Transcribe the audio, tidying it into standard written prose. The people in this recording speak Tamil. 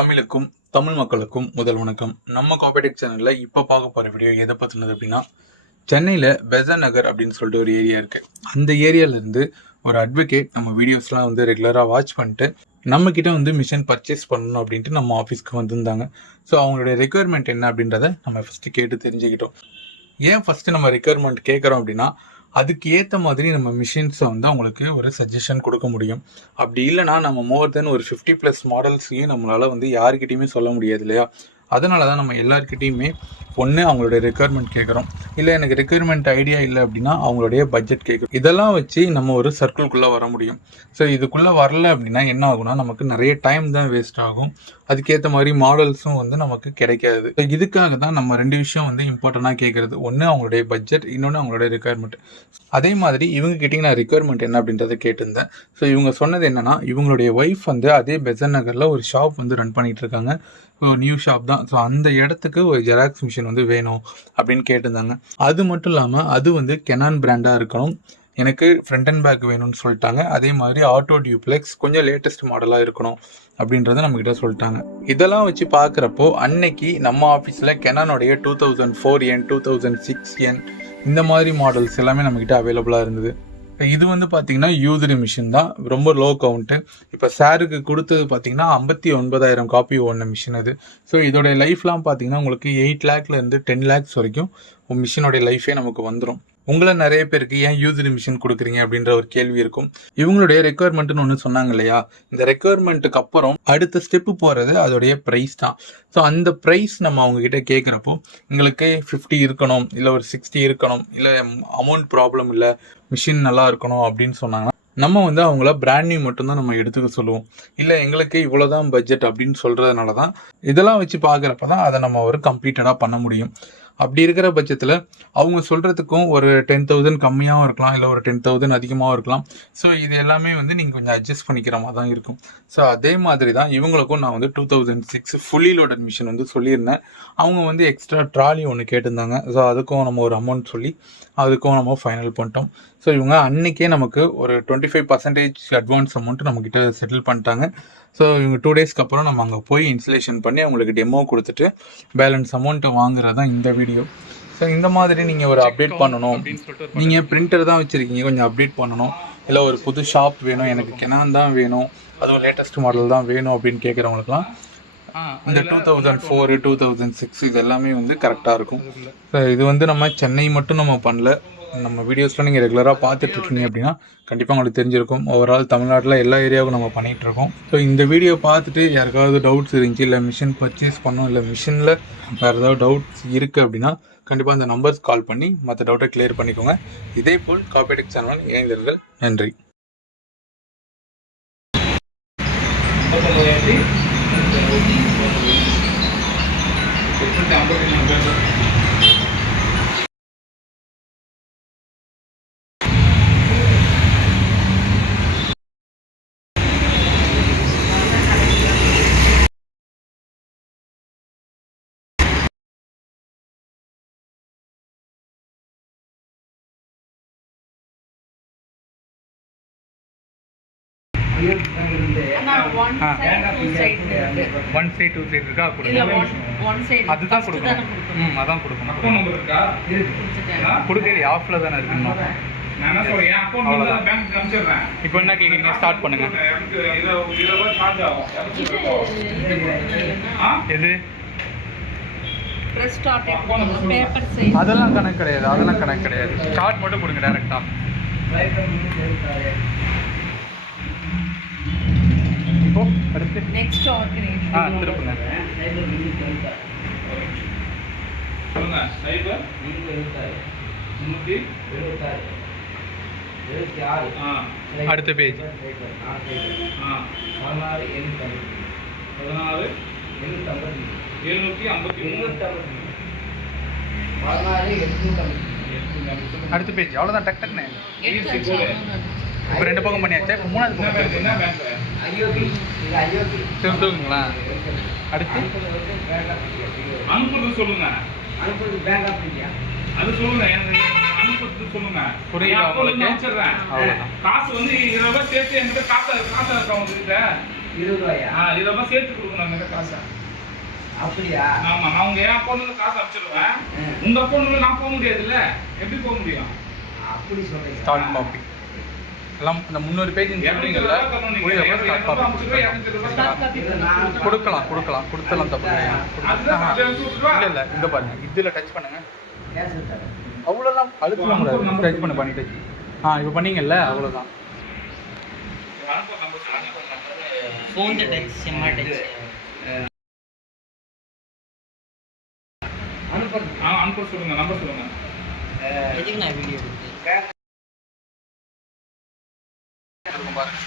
தமிழுக்கும் தமிழ் மக்களுக்கும் முதல் வணக்கம். நம்ம காப்பீடெக் சேனல்ல இப்போ பார்க்க போகிற வீடியோ எதை பற்றினது அப்படின்னா, சென்னையில் பெசன்ட் நகர் அப்படின்னு சொல்லிட்டு ஒரு ஏரியா இருக்குது. அந்த ஏரியாவிலேருந்து ஒரு அட்வொகேட் நம்ம வீடியோஸ்லாம் வந்து ரெகுலராக வாட்ச் பண்ணிட்டு நம்மக்கிட்ட வந்து மிஷின் பர்ச்சேஸ் பண்ணணும் அப்படின்ட்டு நம்ம ஆஃபீஸ்க்கு வந்திருந்தாங்க. ஸோ அவங்களுடைய ரெக்குயர்மெண்ட் என்ன அப்படின்றத நம்ம ஃபஸ்ட்டு கேட்டு தெரிஞ்சுக்கிட்டோம். ஏன் ஃபஸ்ட்டு நம்ம ரெக்குயர்மெண்ட் கேட்குறோம் அப்படின்னா, அதுக்கு ஏற்ற மாதிரி நம்ம மிஷின்ஸை வந்து அவங்களுக்கு ஒரு சஜஷன் கொடுக்க முடியும். அப்படி இல்லைனா நம்ம மோர் தென் ஒரு 50+ மாடல்ஸையும் நம்மளால் வந்து யாருக்கிட்டையுமே சொல்ல முடியாது இல்லையா? அதனால தான் நம்ம எல்லாருக்கிட்டையுமே ஒன்று அவங்களுடைய ரெக்குயர்மெண்ட் கேட்குறோம், இல்லை எனக்கு ரெக்குயர்மெண்ட் ஐடியா இல்லை அப்படின்னா அவங்களுடைய பட்ஜெட் கேட்குறோம். இதெல்லாம் வச்சு நம்ம ஒரு சர்க்கிள்குள்ளே வர முடியும். ஸோ இதுக்குள்ளே வரல அப்படின்னா என்ன ஆகும்னா, நமக்கு நிறைய டைம் தான் வேஸ்ட் ஆகும். அதுக்கேற்ற மாதிரி மாடல்ஸும் வந்து நமக்கு கிடைக்காது. ஸோ இதுக்காக தான் நம்ம ரெண்டு விஷயம் வந்து இம்பார்ட்டண்ட்டாக கேட்குறது. ஒன்று அவங்களுடைய பட்ஜெட், இன்னொன்று அவங்களுடைய ரெக்குயர்மெண்ட். அதே மாதிரி இவங்க கிட்டே நான் ரெக்குயர்மெண்ட் என்ன அப்படின்றத கேட்டிருந்தேன். ஸோ இவங்க சொன்னது என்னென்னா, இவங்களுடைய ஒய்ஃப் வந்து அதே பெசன்ட் நகரில் ஒரு ஷாப் வந்து ரன் பண்ணிகிட்டு இருக்காங்க. நியூ ஷாப் தான். ஸோ அந்த இடத்துக்கு ஒரு ஜெராக்ஸ் மிஷின் வந்து வேணும் அப்படின்னு கேட்டிருந்தாங்க. அது மட்டும் இல்லாமல் அது வந்து கெனான் பிராண்டாக இருக்கணும், எனக்கு ஃப்ரண்ட் அண்ட் பேக் வேணும்னு சொல்லிட்டாங்க. அதே மாதிரி ஆட்டோ டியூப்ளெக்ஸ் கொஞ்சம் லேட்டஸ்ட் மாடலாக இருக்கணும் அப்படின்றத நம்மக்கிட்ட சொல்லிட்டாங்க. இதெல்லாம் வச்சு பார்க்குறப்போ அன்னைக்கு நம்ம ஆஃபீஸில் கெனானோடைய 2004N 2006N இந்த மாதிரி மாடல்ஸ் எல்லாமே நம்மக்கிட்ட அவைலபிளாக இருந்தது. இது வந்து பார்த்தீங்கன்னா யூஸ்டு மிஷின் தான், ரொம்ப லோ கவுண்ட்டு. இப்போ சாருக்கு கொடுத்தது பார்த்தீங்கன்னா 59,000 காப்பி ஓடின மிஷின் அது. ஸோ இதோடைய லைஃப்லாம் பார்த்தீங்கன்னா உங்களுக்கு 8 லேக்லேருந்து 10 லேக்ஸ் வரைக்கும் மிஷினோடைய லைஃபே நமக்கு வந்துடும். உங்களை நிறைய பேருக்கு ஏன் யூஸ்டு மிஷின் கொடுக்குறீங்க அப்படின்ற ஒரு கேள்வி இருக்கும். இவங்களுடைய ரெக்குயர்மெண்ட்னு ஒன்று சொன்னாங்க இல்லையா? இந்த ரெக்குயர்மெண்ட்டுக்கு அப்புறம் அடுத்த ஸ்டெப்பு போகிறது அதோடைய ப்ரைஸ் தான். ஸோ அந்த ப்ரைஸ் நம்ம அவங்கக்கிட்ட கேட்குறப்போ, எங்களுக்கு 50 இருக்கணும், இல்லை ஒரு 60 இருக்கணும், இல்லை அமௌண்ட் ப்ராப்ளம் இல்லை, மிஷின் நல்லா இருக்கணும் அப்படின்னு சொன்னாங்கன்னா நம்ம வந்து அவங்கள பிராண்ட் நியூ மட்டும்தான் நம்ம எடுத்துக்க சொல்லுவோம். இல்லை எங்களுக்கு இவ்வளோதான் பட்ஜெட் அப்படின்னு சொல்கிறதுனால தான் இதெல்லாம் வச்சு பார்க்குறப்ப தான் அதை நம்ம ஒரு கம்ப்ளீட்டடாக பண்ண முடியும். அப்படி இருக்கிற பட்சத்தில் அவங்க சொல்கிறதுக்கும் ஒரு 10,000 கம்மியாகவும் இருக்கலாம், இல்லை ஒரு 10,000 அதிகமாகவும் இருக்கலாம். ஸோ இது எல்லாமே வந்து நீங்கள் கொஞ்சம் அட்ஜஸ்ட் பண்ணிக்கிற மாதிரி தான் இருக்கும். ஸோ அதே மாதிரி தான் இவங்களுக்கும் நான் வந்து 2006 ஃபுல்லி லோடட் மிஷின் வந்து சொல்லியிருந்தேன். அவங்க வந்து எக்ஸ்ட்ரா ட்ராலி ஒன்று கேட்டிருந்தாங்க. ஸோ அதுக்கும் நம்ம ஒரு அமௌண்ட் சொல்லி அதுக்கும் நம்ம ஃபைனல் பண்ணிட்டோம். ஸோ இவங்க அன்றைக்கே நமக்கு ஒரு 25% அட்வான்ஸ் அமௌண்ட் நம்மக்கிட்ட செட்டில் பண்ணிட்டாங்க. ஸோ இவங்க 2 டேஸ்க்கு அப்புறம் நம்ம அங்கே போய் இன்ஸ்டலேஷன் பண்ணி அவங்களுக்கு டெமோ கொடுத்துட்டு பேலன்ஸ் அமௌண்ட்டை வாங்குறது தான் இந்த வீடியோ. ஸோ இந்த மாதிரி நீங்கள் ஒரு அப்டேட் பண்ணணும், நீங்கள் பிரிண்டர் தான் வச்சுருக்கீங்க, கொஞ்சம் அப்டேட் பண்ணணும், இல்லை ஒரு புது ஷாப் வேணும், எனக்கு கெனான் தான் வேணும், அதுவும் லேட்டஸ்ட் மாடல் தான் வேணும் அப்படின்னு கேட்குறவங்களுக்குலாம் இந்த 2004 2006 இது எல்லாமே வந்து கரெக்டாக இருக்கும். ஸோ இது வந்து நம்ம சென்னை மட்டும் நம்ம பண்ணல, நம்ம வீடியோஸில் நீங்கள் ரெகுலராக பார்த்துட்ருக்கீங்க அப்படின்னா கண்டிப்பாக உங்களுக்கு தெரிஞ்சிருக்கும். ஓவரால் தமிழ்நாட்டில் எல்லா ஏரியாவுக்கும் நம்ம பண்ணிகிட்ருக்கோம். ஸோ இந்த வீடியோ பார்த்துட்டு யாருக்காவது டவுட்ஸ் இருந்துச்சு, இல்லை மிஷின் பர்ச்சேஸ் பண்ணோம், இல்லை மிஷினில் வேறு ஏதாவது டவுட்ஸ் இருக்குது அப்படின்னா கண்டிப்பாக அந்த நம்பர்ஸ் கால் பண்ணி மற்ற டவுட்டை கிளியர் பண்ணிக்கோங்க. இதே போல் காப்பீடெக் சேனல் இணைந்தீர்கள். நன்றி. ஒன் சைடு 2 சைடு இருக்கா? அதுதான் கொடுக்கணும். அதான் கொடுக்கணும். கொடுக்கலையே, ஆஃபில் தானே இருக்கணும். இப்போ என்ன கேட்குறீங்க? ஸ்டார்ட் பண்ணுங்க. எது அதெல்லாம் கணக்கு கிடையாது, அதெல்லாம் கணக்கு கிடையாது. ஸ்டார்ட் மட்டும் கொடுங்க டேரெக்டாக. இப்போ அடுத்து நெக்ஸ்ட் ஆர்கனைசேஷன் திருப்புங்க. சொல்லுங்க. சைபர் 376 அடுத்த பேஜ் 16 அடுத்த பேஜ். அவ்வளோதான், டக் டக்னு இப்போ 2 பக்கம் பண்ணியாச்சா? இப்போ 3வது பக்கம் திருப்புங்களா? அடுத்து அனுப்புறது சொல்லுங்க. அது சொல்லுங்க, அனுப்புறது சொல்லுங்க. புரியுது உங்களுக்கு? காசு வந்து 20 ரூபாய் சேர்த்து என்கிட்ட காசு இருக்கா உங்ககிட்ட? 20 இதெல்லாம் சேர்த்து கொடுக்கணும் இந்த காசை. அப்படியா? ஆமா, நான் உங்க என் அக்கௌண்ட்ல காசு அனுப்பிச்சிடுவேன். உங்க அக்கௌண்ட்ல நான் போக முடியாதுல்ல, எப்படி போக முடியும்? அப்படி சொல்றீங்க. ஸ்டார்ட் காப்பி எல்லாம் இந்த 300 பேஜ் சொல்றீங்கல்ல, கொடுக்கலாம் கொடுத்தலாம் தப்பு இல்லை. இந்த பாருங்க, இதில் டச் பண்ணுங்க. அவ்வளோதான், அழுத்தலாம் முடியாது. டச் பண்ணி டச். இப்போ பண்ணீங்கல்ல, அவ்வளோதான். Phone touch, sim touch. அனுப்ப சொல்லுங்க, நம்பர் சொல்லுங்க. எதுக்கு நான் வீடியோ எடுத்து பாருங்க.